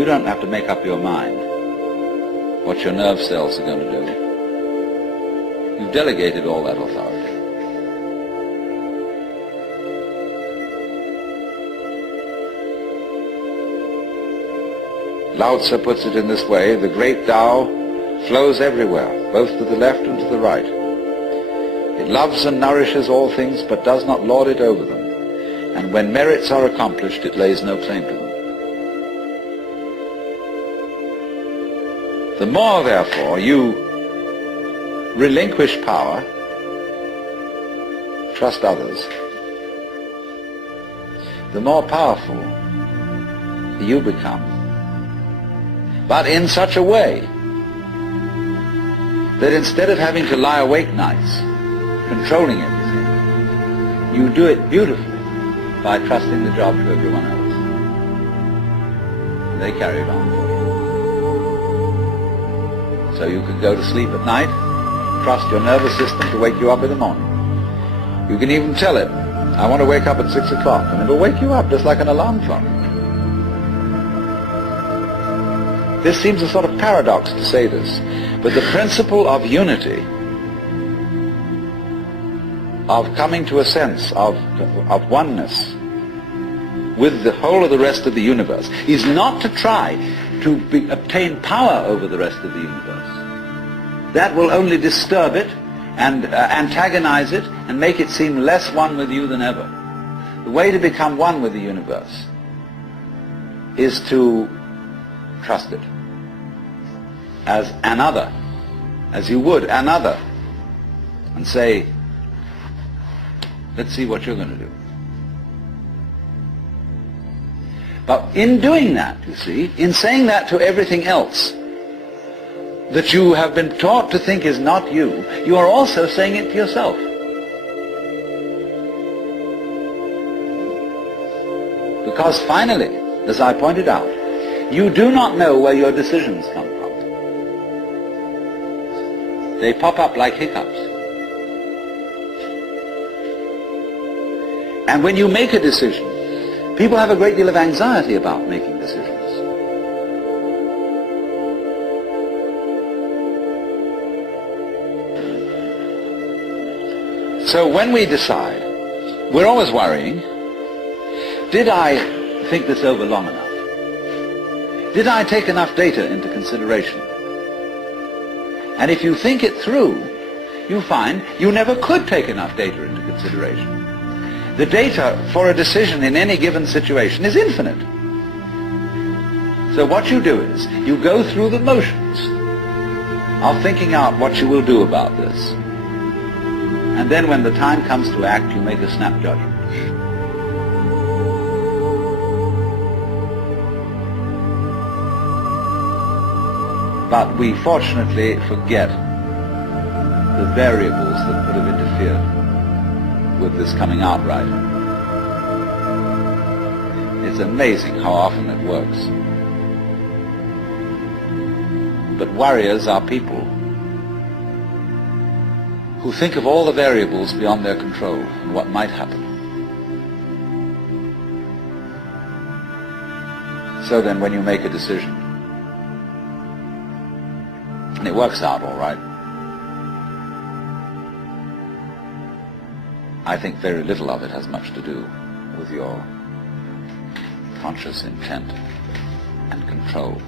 You don't have to make up your mind what your nerve cells are going to do. You've delegated all that authority. Lao Tzu puts it in this way: the great Tao flows everywhere, both to the left and to the right. It loves and nourishes all things, but does not lord it over them. And when merits are accomplished, it lays no claim to them. The more, therefore, you relinquish power, trust others, the more powerful you become. But in such a way that instead of having to lie awake nights controlling everything, you do it beautifully by trusting the job to everyone else. They carry it on for you. So you can go to sleep at night, trust your nervous system to wake you up in the morning. You can even tell it, I want to wake up at 6 o'clock, and it'll wake you up just like an alarm clock. This seems a sort of paradox to say this, but the principle of unity, of coming to a sense of oneness with the whole of the rest of the universe, is not to try to obtain power over the rest of the universe. That will only disturb it and antagonize it and make it seem less one with you than ever. The way to become one with the universe is to trust it as another, as you would another, and say, let's see what you're going to do. But in doing that, you see, in saying that to everything else that you have been taught to think is not you, you are also saying it to yourself. Because finally, as I pointed out, you do not know where your decisions come from. They pop up like hiccups. And when you make a decision, people have a great deal of anxiety about making decisions. So when we decide, we're always worrying, did I think this over long enough? Did I take enough data into consideration? And if you think it through, you find you never could take enough data into consideration. The data for a decision in any given situation is infinite. So what you do is, you go through the motions of thinking out what you will do about this. And then when the time comes to act, you make a snap judgment. But we fortunately forget the variables that could have interfered with this coming out right. It's amazing how often it works. But warriors are people who think of all the variables beyond their control and what might happen. So then when you make a decision, and it works out all right, I think very little of it has much to do with your conscious intent and control.